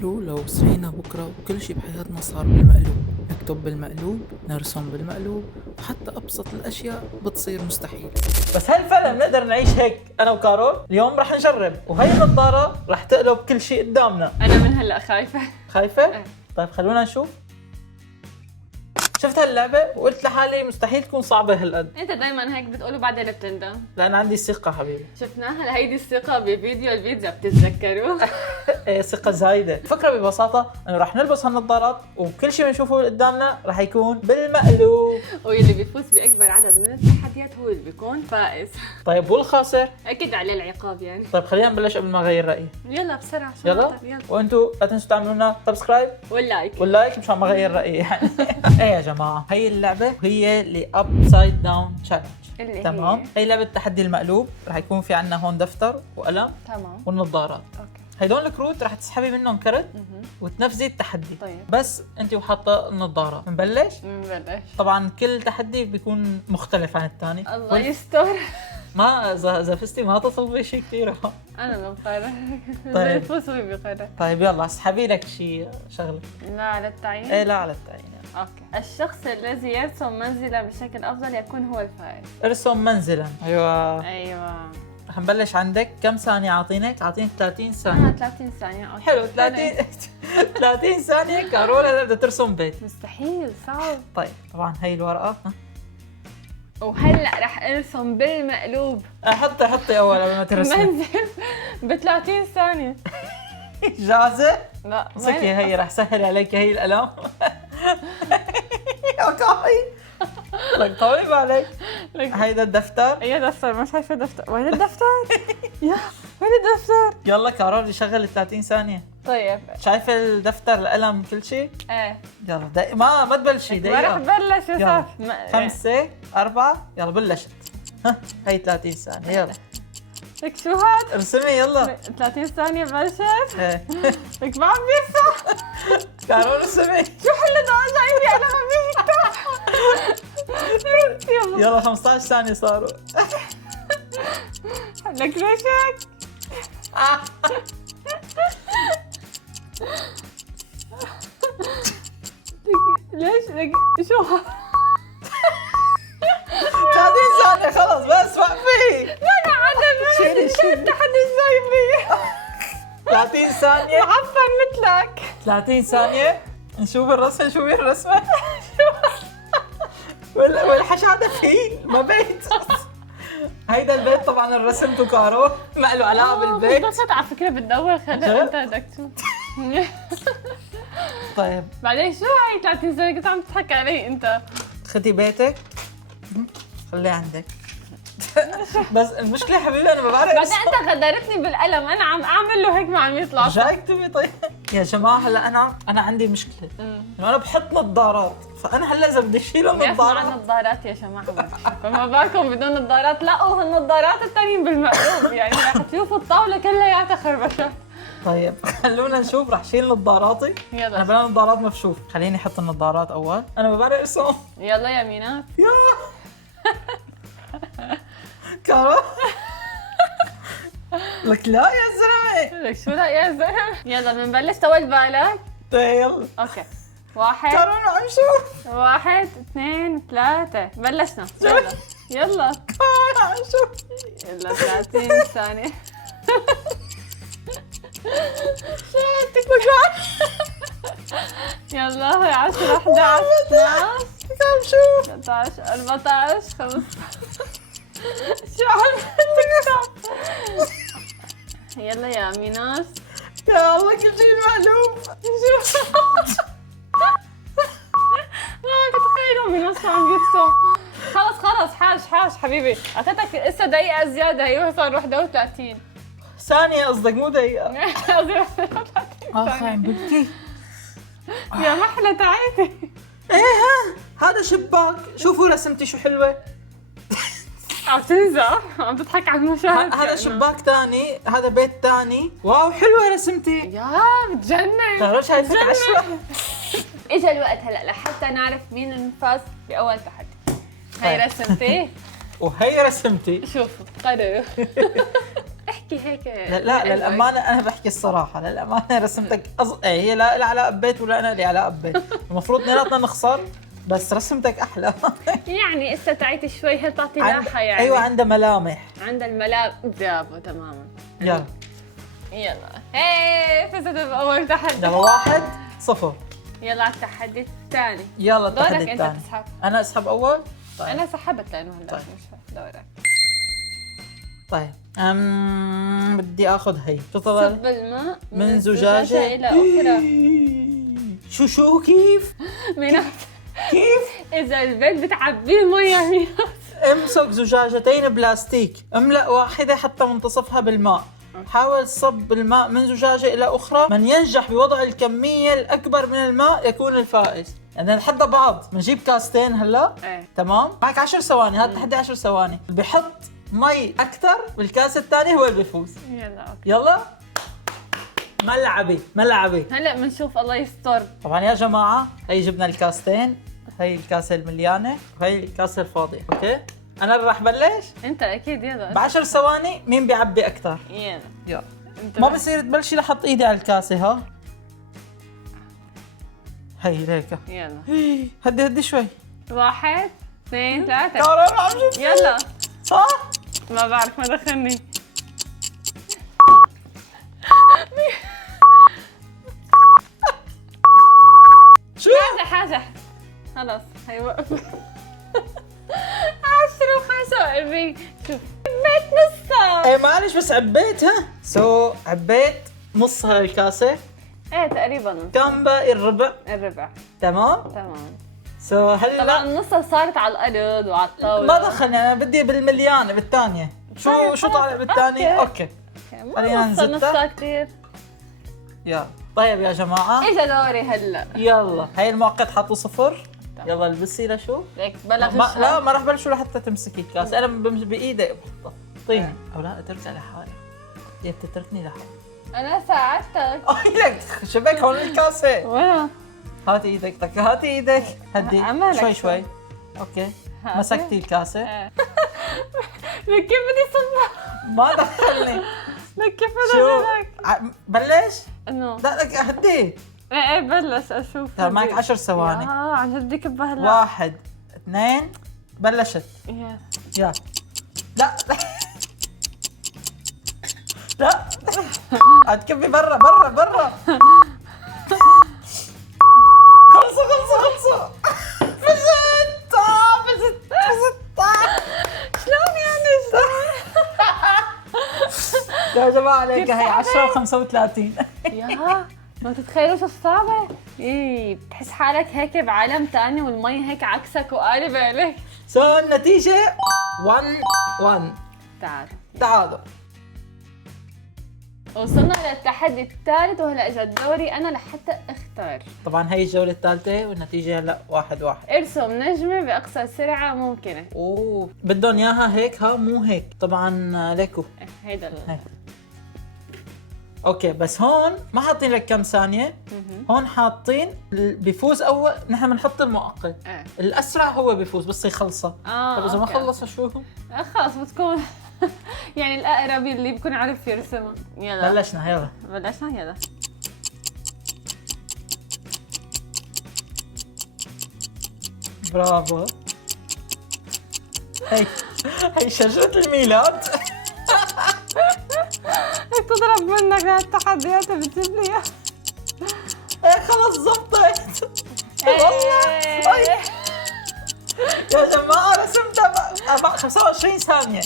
تخيلوا لو صحينا بكرة وكل شي بحياتنا صار بالمقلوب، نكتب بالمقلوب، نرسم بالمقلوب، وحتى أبسط الأشياء بتصير مستحيل. بس هل فعلا بنقدر نعيش هيك انا وكارول؟ اليوم رح نجرب، وهي النظارة رح تقلب كل شيء قدامنا. انا من هلا خايفه. خايفة؟ إيه. طيب خلونا نشوف. شفت هاللعبة وقلت لحالي مستحيل تكون صعبة هالقد، انت دايما هيك بتقول وبعدين بتندم. لأن عندي ثقة حبيبي. شفناها هيدي الثقه بفيديو البيتزا، بتتذكروا؟ إيه، ثقة زايدة. الفكرة ببساطة انه رح نلبس هالنظارات وكل شيء بنشوفه قدامنا رح يكون بالمقلوب. واللي بيفوز باكبر عدد من التحديات هو اللي بيكون فائز. طيب والخاسر؟ اكيد عليه العقاب يعني. طيب خلينا نبلش قبل ما اغير رأيي. يلا بسرعه شو يلا. نعطل؟ يلا وانتوا لا تنسوا تعملوا لنا سبسكرايب واللايك. واللايك مشان ما اغير رايي يعني. ايه يا جماعه، هي اللعبه هي اللي ابسايد داون تشالنج. اللي تمام، هي لعبه تحدي المقلوب. رح يكون في عندنا هون دفتر وقلم تمام. والنظارات. اوكي. هيدول الكروت رح تسحبي منهم كرت وتنفذي التحدي. طيب. بس انت وحاطه النظاره. نبلش. نبلش. طبعا كل تحدي بيكون مختلف عن الثاني. الله يستر. ما اذا فزتي ما تطلبي شيء كثير. انا اللي بقرر. طيب. الفوز هو اللي بيقرر. طيب يلا اسحبي لك شيء شغله. لا على التعيين. ايه لا على التعيين. اوكي. الشخص الذي يرسم منزله بشكل افضل يكون هو الفائز. ارسم منزلا. ايوه. ايوه. هنبلش عندك. كم ثانية اعطينك 30 انا ثانية. 30 ثانيه. أوكي. حلو 30 30 ثانية كارول هلا بدها ترسم بيت. مستحيل صعب. طيب طبعا هي الورقة. وهلا رح ارسم بالمقلوب حطي اول قبل ما ترسمي. منزل ب 30 ثانيه. جاهزة؟ لا مسكي هي رح سهل عليك هي القلم. اوكي. لك طولي بالك. هيدا الدفتر. يا دفتر ما شايفه دفتر. وين الدفتر؟ يا وين الدفتر؟ يلا كارول يشغل 30 ثانية. طيب. شايفة الدفتر القلم كل شيء؟ ايه يلا دقيقة ما تبلشي ما رح دقيقة. بلش يا يلا صاحبي. 5 4 يلا بلشت. هي 30 ثانية يلا لك شو هاد؟ ارسمي يلا. 30 ثانية بلشت؟ ايه لك ما عم بيفتح. كارول ارسمي. شو حل ضاع عندي انا ما بيفتح. يلا يلا 15 ثانية صاروا. لك ليش هيك؟ ليش لك شو هاد؟ 30 ثانية خلص بس وقفي. انا عدل شيلي، ما شيلي. التحدي جايبني 30 ثانية. معفن مثلك. 30 ثانية نشوف الرسمة. شوفي الرسمة. والحش هذا فيل ما بيت. هيدا البيت طبعا رسمته كارول، ما له علاقة بالبيت. بالضبط. على فكرة بتدور خلي انت بدك تشوف. طيب بعدين شو هاي 30 سنة كنت عم تضحك علي انت؟ خدي بيتك خليه عندك. بس المشكلة يا حبيبي انا ما بعرف. بعدين انت غدرتني بالقلم، انا عم اعمل له هيك ما عم يطلع. جاي اكتبي. طيب يا جماعة هلا انا عندي مشكلة انه انا بحط نظارات، فانا هلا اذا بدي اشيل يا مع النظارات. النظارات يا جماعة. فما بالكم بدون نظارات. لا النظارات التانيين بالمقلوب يعني رح تشوفوا الطاولة كلياتها خربشة. طيب خلونا نشوف. رح شيل نظاراتي. يلا. انا بلا نظارات مفشوف. خليني احط النظارات اول. انا ما بعرف ارسم. يلا يا مينات. يا كارول. لك لا يا زلمه. لك شو لا يا زلمة. يلا بنبلش. طول بالك. يلا اوكي. 1 كارول عم شوف. 1 2 3 بلشنا. يلا يلا كارول عم شوف. يلا 30 ثانية. شاتك بقى. يلا هي 10 11 12 عم شوف. 13 14 15. شو عم تكتب؟ يلا يا ميناس. يا الله كل شيء مقلوب. ما بتخيلوا ميناس عم يرسم. خلص حاج حبيبي، اعطيتك لسه دقيقة زيادة. هي صار 31 ثانية قصدك مو دقيقة. قصدي عم ببكي. يا محلى تعيتي. ايه هذا شباك. شوفوا رسمتي شو حلوة. عم تنزح، عم تضحك على المشاهد. هذا كأنه. شباك ثاني. هذا بيت ثاني. واو حلوة رسمتي. يا بتجنن. ترى شايفك عشرة. اجى الوقت هلا لحتى نعرف مين الفاز باول تحدي. هي طيب. رسمتي. وهي رسمتي. شوفوا قرروا. احكي احكي هيك. لا للامانه انا بحكي الصراحه، للامانه رسمتك هي لا علاء ببيت ولا انا لي علاء ببيت، المفروض اثنيناتنا نخسر بس رسمتك احلى. يعني اسا تعيتي شوي هي بتعطي راحه يعني. ايوه عندها ملامح. عندها الملابس برافو تماما. يلا هي فزت باول تحدي. يلا 1-0. يلا على التحدي الثاني. يلا دورك التحدي انت الثاني. تسحب. انا اسحب اول. طيب. انا سحبت لانه هلا طيب. مش دورك. طيب بدي اخذ هي. شو طلع؟ صب الماء من زجاجة الى اخرى. شو كيف؟ مينات كيف؟ اذا البيت بتعبيه ميه مينات. امسك زجاجتين بلاستيك، املأ واحدة حتى منتصفها بالماء. حاول صب الماء من زجاجة إلى أخرى، من ينجح بوضع الكمية الأكبر من الماء يكون الفائز. يعني نتحدى بعض، بنجيب كاستين هلا. ايه تمام؟ معك 10 ثواني، هذا التحدي 10 ثواني، اللي بحط مي أكثر بالكاسة الثانية هو اللي بيفوز. يلا اوكي. يلا ملعبي. هلا بنشوف الله يستر. طبعا يا جماعة هي جبنا الكاستين، هي الكاسة المليانة وهي الكاسة الفاضية، اوكي؟ أنا اللي راح بلش انت اكيد يلا. ب10 ثواني، مين بيعبي أكثر؟ يلا ما بصير تبلشي لحط ايدي على الكاسة ها؟ هي هيك. يلا هدي شوي. 1 2 3 كمان عم شوف. يلا. صح؟ ما بعرف ما دخلني. شو؟ حاجة خلص هي وقف. 10 و45. شوف بيت نصها. ايه معلش بس عبيت ها؟ عبيت نص هاي الكاسة، ايه تقريبا كم باقي الربع؟ الربع. تمام؟ تمام. هلا طبعا نصها صارت على الارض وعلى الطاولة. ما دخلني، انا بدي بالمليانة بالثانية. شو طالع بالثانية؟ اوكي خلينا نزتها. نصها كثير. يلا طيب يا جماعة اجا دوري هلا. يلا هاي المؤقت حاطه 0. يلا البسي لشو؟ ليك بلا لا ما راح بلشوا لحتى تمسكي الكاس، انا بايدي بحطها. طيني او لا ترجع لحالي، هي بتتركني لحالي. انا ساعدتك. لك شبك هون الكاسه. وين؟ هاتي ايدك هاتي ايدك. هدي عملك شوي اوكي. مسكتي الكاسه. لك كيف بدي صبها؟ ما دخلني. لك كيف شو بدي لك؟ بلش؟ انه لا لك هدي. ايه بلش اشوف. ترى معك 10 ثواني. عن جد بدي كبها هلا. 1 2 بلشت. يا لا لا هتكبي برا خلصوا فزت شلون يعني يا جماعة عليك هي 10 و35. يا ما تتخيلوا شو صعبة؟ ايه بتحس حالك هيك بعالم تاني والمي هيك عكسك وقالب عليك. النتيجة 1-1 تعادل. وصلنا للتحدي الثالث وهلا اجى دوري انا لحتى اختار. طبعا هي الجولة الثالثة والنتيجة هلا 1-1. ارسم نجمة بأقصى سرعة ممكنة. اوه بدهم اياها هيك ها مو هيك طبعا ليكو. هيدا هيك. اوكي بس هون ما حاطين لك كم ثانية، هون حاطين بيفوز اول، نحن بنحط المؤقت. الاسرع هو بيفوز بس يخلصها. طب اذا ما خلصها شو؟ خلص بتكون يعني الاقرب اللي بيكون عارف يرسمها. يلا بلشنا يلا. برافو. هي شجرة الميلاد. بتضرب منك هالتحديات بتجيب لي اياها. خلص زبطت. والله يا جماعة رسمتها 25 ثانية.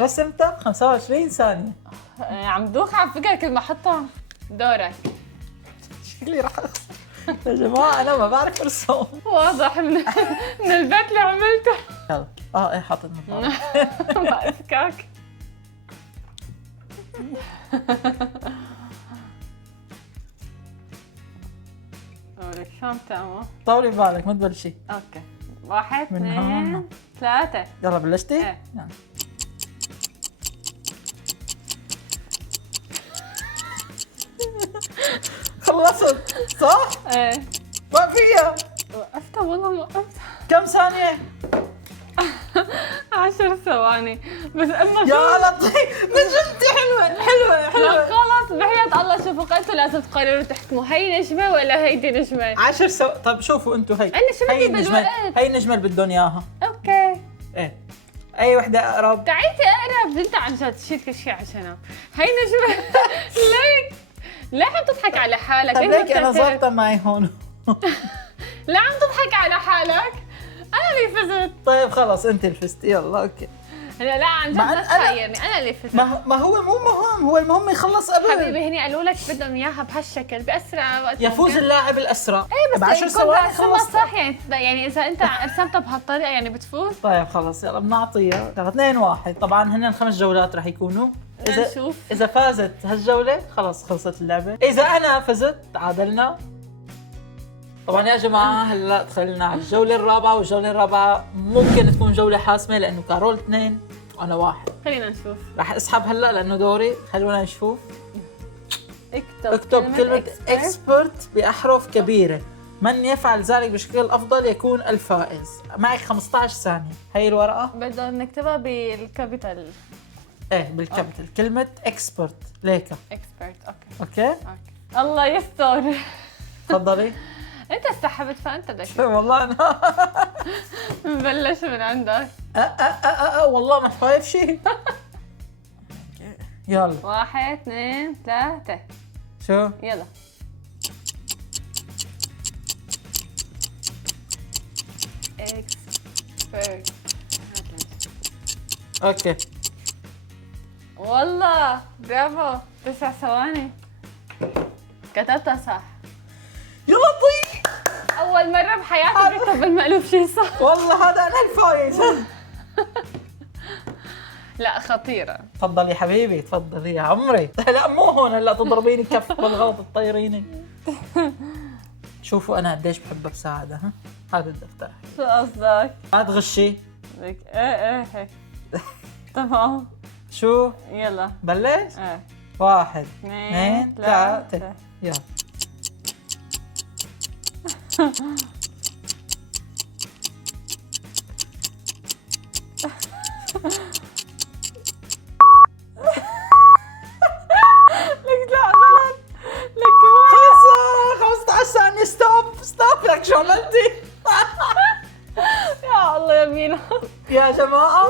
رسمتها 25 ثانية. عم دوخ على فكرة كل ما احطها. دورك. شكلي رح يا جماعة أنا ما بعرف أرسم. واضح من البيت اللي عملته. يلا ايه حاطط نظارة. ما أفكاك. أوريك شلون بتعمل. طولي بالك ما تبلشي. اوكي 1 من 2 هون. 3. يلا بلشتي؟ ايه. يلا. خلصت صح؟ ايه ما فيها. وقفتها والله ما وقفتها. كم ثانية؟ 10 10 ثواني بس اما يا لطيف نجمتي حلوة لا خلص بحياة الله شوفوا انتوا لازم تقرروا تحكموا هي نجمة ولا هيدي نجمة. 10 طب شوفوا انتوا هي أنا شو بدي بالوقت؟ هي النجمة اللي بدهم اياها. اوكي ايه اي وحدة اقرب. تعيتي اقرب انت عن جد شيل كل شيء عشانها. هي نجمة ليه عم تضحك على حالك؟ طب انت ليك انا بتعترف. ظابطة معي هون. لا عم تضحك على حالك. انا اللي فزت. طيب خلص انت اللي فزتي يلا اوكي. لا عن جد مع لا إن أنا- تخيرني انا اللي فزت. ما هو مو مهم، هو المهم يخلص قبل. حبيبي هني قالوا لك بدهم اياها بهالشكل باسرع وقت يفوز ممكن. اللاعب الاسرع. ايه بس ب10 يكون ثواني رسمها خلص. صح يعني اذا انت رسمتها بهالطريقه يعني بتفوز. طيب خلص يلا بنعطيها 2-1. طبعا هن 5 جولات رح يكونوا. لنشوف. اذا فازت هالجولة خلص خلصت اللعبة. اذا انا فزت تعادلنا. طبعا يا جماعة هلا دخلنا على الجولة الرابعة، والجولة الرابعة ممكن تكون جولة حاسمة لأنه كارول 2 وأنا 1. خلينا نشوف. رح اسحب هلا لأنه دوري. خلونا نشوف. اكتب كلمة expert. اكسبرت بأحرف كبيرة. من يفعل ذلك بشكل أفضل يكون الفائز. معك 15 ثانية. هي الورقة. بدنا نكتبها بالكابيتال. ايه بالكابيتال. كلمة اكسبرت ليكا. اكسبرت اوكي. اوكي اوكي الله يستر. تفضلي. انت استحبت فانت بدك والله انا نبلش من عندك. والله ما خايف شيء. يلا 1 2 3 شو يلا. اكسبرت. اوكي. والله برافو 9 ثواني كتبتها صح. يلا طيب اول مره بحياتي بكتب بالمقلوب شيء صح. والله هذا انا الفايز. لا خطيره. تفضلي حبيبي تفضلي يا عمري. لا مو هون هلا تضربيني كف بالغلط تطيريني. شوفوا انا قديش بحب بساعدها. هذا الدفتر. شو قصدك؟ ما تغشي. لك ايه هيك. تمام شو يلا. بلش. ايه 1 2 2 3 يلا. لك لا غلط. لك خلص 15 ثانية. ستوب لك شو عملتي؟ يا الله يا مينا. يا جماعة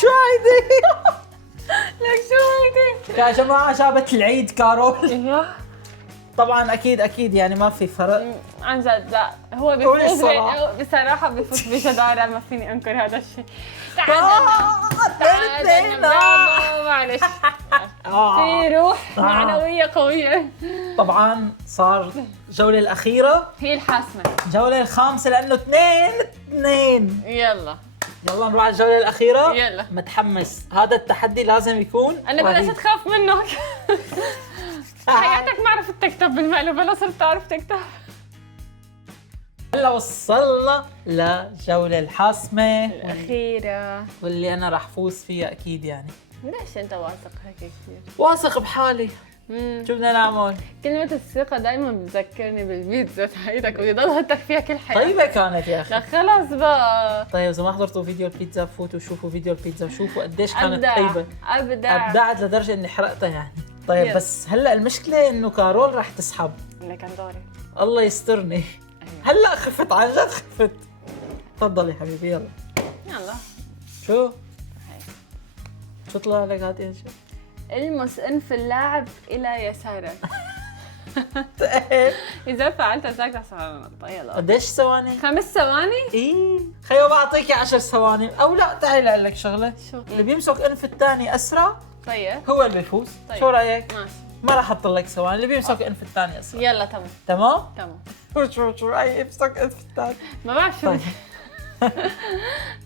شو هيدي؟ لك شو هيدي؟ يا جماعة جابت العيد كارول. ايوه طبعا اكيد يعني ما في فرق. عن جد لا هو قولي بيفوز الصراحة. بصراحة بيفوز بجدارة ما فيني انكر هذا الشيء. اثنين. تعادلنا برافو معلش. في روح آه. معنوية قوية. طبعا صار الجولة الأخيرة. هي الحاسمة. الجولة الخامسة لأنه 2-2. يلا يلا نروح على الجولة الأخيرة. يلا. متحمس. هذا التحدي لازم يكون انا رهيب. بلشت خاف منك. حياتك ما عرفت تكتب بالمقلوب انا صرت اعرف تكتب. هلا وصلنا للجولة الحاسمة الأخيرة. واللي أنا راح فوز فيها أكيد يعني. ليش انت واثق هيك كثير؟ واثق بحالي. شو بدنا نعمل؟ كلمة الثقة دايما بتذكرني بالبيتزا تاعتك بدي ضل هتك فيها كل حياتي. طيبة كانت يا لا أخي. خلص بقى. طيب إذا ما حضرتوا فيديو البيتزا فوتوا شوفوا فيديو البيتزا وشوفوا قديش كانت أبدع طيبة. أبدع. أبدعت لدرجة إني حرقتها يعني. طيب يس. بس هلا المشكلة إنه كارول راح تسحب. اللي كان دوري. الله يسترني. أيوة. هلا خفت عن جد خفت. تفضلي حبيبي يلا. يلا. شو؟ شو طلع لك هاد ايش؟ المس انف اللاعب إلى يسارك. إذا فعلت ذاك صار نقطة. يلا. قديش ثواني؟ 5 ثواني؟ ايه خيو بعطيكي 10 ثواني او لا تعالي اقول لك شغله. شو؟ اللي بيمسك انف الثاني اسرع طيب هو اللي بيفوز. طيب. شو رايك؟ ماشي. ما راح احط لك ثواني. اللي بيمسك انف الثاني اسرع. يلا تمام تمام؟ تمام. شو اي يمسك انف الثاني. ما بعرف شو. طيب.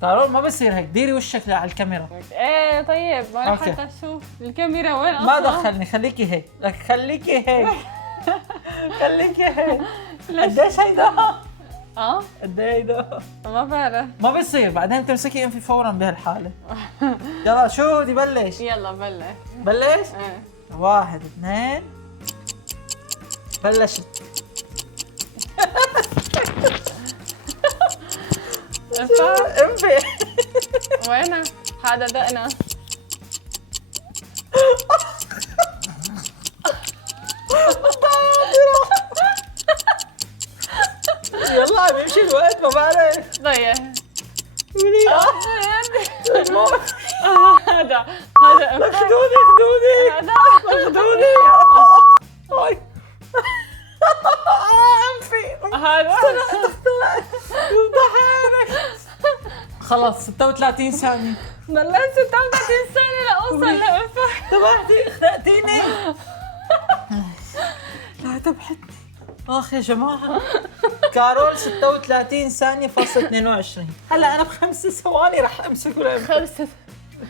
كارول ما بصير هيك. ديري وشك على الكاميرا. ايه طيب ما راح أوكي. حتى اشوف الكاميرا وين ما اصلا. دخلني. خليكي هيك. لك خليكي هيك. خليكي هيك. ليش؟ قديش هيدا؟ اه قد ايه هيدا؟ ما بعرف. ما بيصير بعدين تمسكي انفي فورا بهالحالة. يلا شو بدي بلش؟ يلا بلش. بلش؟ ايه 1 2 بلشت. انفي. وينه؟ هذا دقنا. يلا عم يمشي الوقت ما بعرف. ضيع. ولي هذا خدوني هذا خدوني. هاي انفي. هذا خلص 36 ثانية. ضليت 36 ثانية لأوصل لأنفع. تبعتي خنقتيني. لا تبحتني. اخ يا جماعة. كارول 36 ثانية فاصلة 22. هلا انا ب5 ثواني رح امسك الانف. خلصت.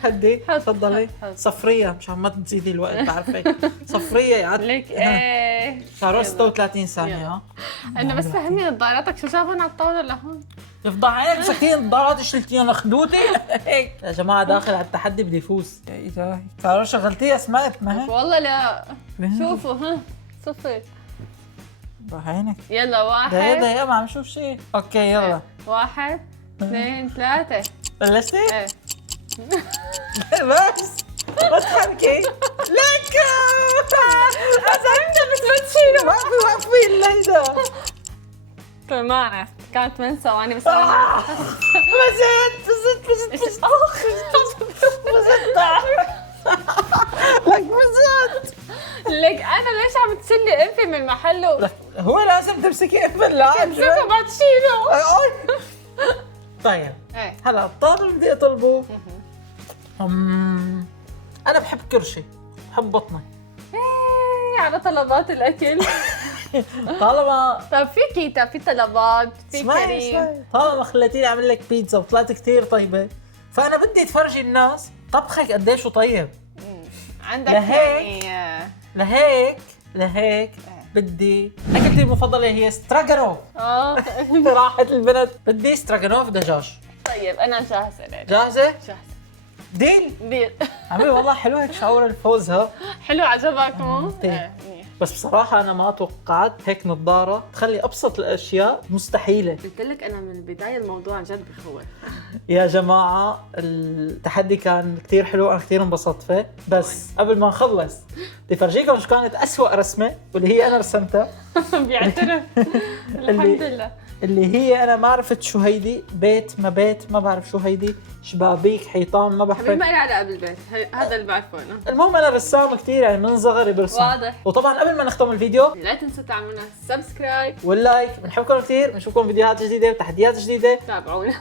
هدي تفضلي. حط. صفرية مشان ما تزيدي الوقت بعرفك. صفرية يا عاد. ليك ايه. كارول 36 ثانية يلا. ها. انا بس فهمني نظاراتك شو جابهم على الطاولة لهون؟ يفضح عينك مسكين نظارات شلتيهم خدودي. هيك يا جماعة داخل على التحدي بدي فوز. يا إلهي كارول شغلتيها سمعت ما هيك؟ والله لا. ليه؟ شوفوا ها صفر. يفضح عينك. يلا واحد. دقيقة ما عم شوف شيء. اوكي يلا. 1 2 3. بلشتي؟ ايه. بس ما تحركي. لك أنت بس ما تشيله. ما في الا هيدا. طيب ما عرفت. كانت 8 ثواني بس أنا فزت لك فزت. لك أنا ليش عم تشيلي أنفي من محله؟ هو لازم تمسكي قفل لا تمسكه ما تشيله. طيب ايه. هلا الطابق اللي بدي اطلبه. انا بحب كرشي، بحب بطني. إيه على طلبات الأكل. طالما طب في كيتا، في طلبات، في كريم. طالما خليتيني اعمل لك بيتزا وطلعت كثير طيبه، فانا بدي تفرجي الناس طبخك قديش طيب. عندك لهيك. يعني لهيك بدي اكلتي المفضله هي ستراغانوف. اه. راحت البنت. بدي ستراغانوف دجاج. طيب أنا جاهزة لك. جاهزه؟ جاهزة. ديل. ديل. عمي والله حلو هيك شعور الفوز ها. حلو عجبك مو؟ طيب. إيه، منيح. بس بصراحه انا ما توقعت هيك نظاره تخلي ابسط الاشياء مستحيله. قلت لك أنا من البداية الموضوع عن جد بخوف. يا جماعة التحدي كان كتير حلو، أنا كتير انبسطت فيه. بس قبل ما نخلص بدي فرجيكم شو كانت أسوأ رسمة واللي هي أنا رسمتها. بيعترف. الحمد لله. اللي هي أنا ما عرفت شو هيدي. بيت ما بعرف شو هيدي. شبابيك حيطان ما حبيبي ما بعرف. لي علاقة بالبيت، هذا اللي بعرفه أنا. المهم أنا رسام كتير يعني من صغري برسم. واضح. وطبعا قبل ما نختم الفيديو لا تنسوا تعملوا سبسكرايب. واللايك. بنحبكم كتير، بنشوفكم فيديوهات جديدة وتحديات جديدة. تابعونا.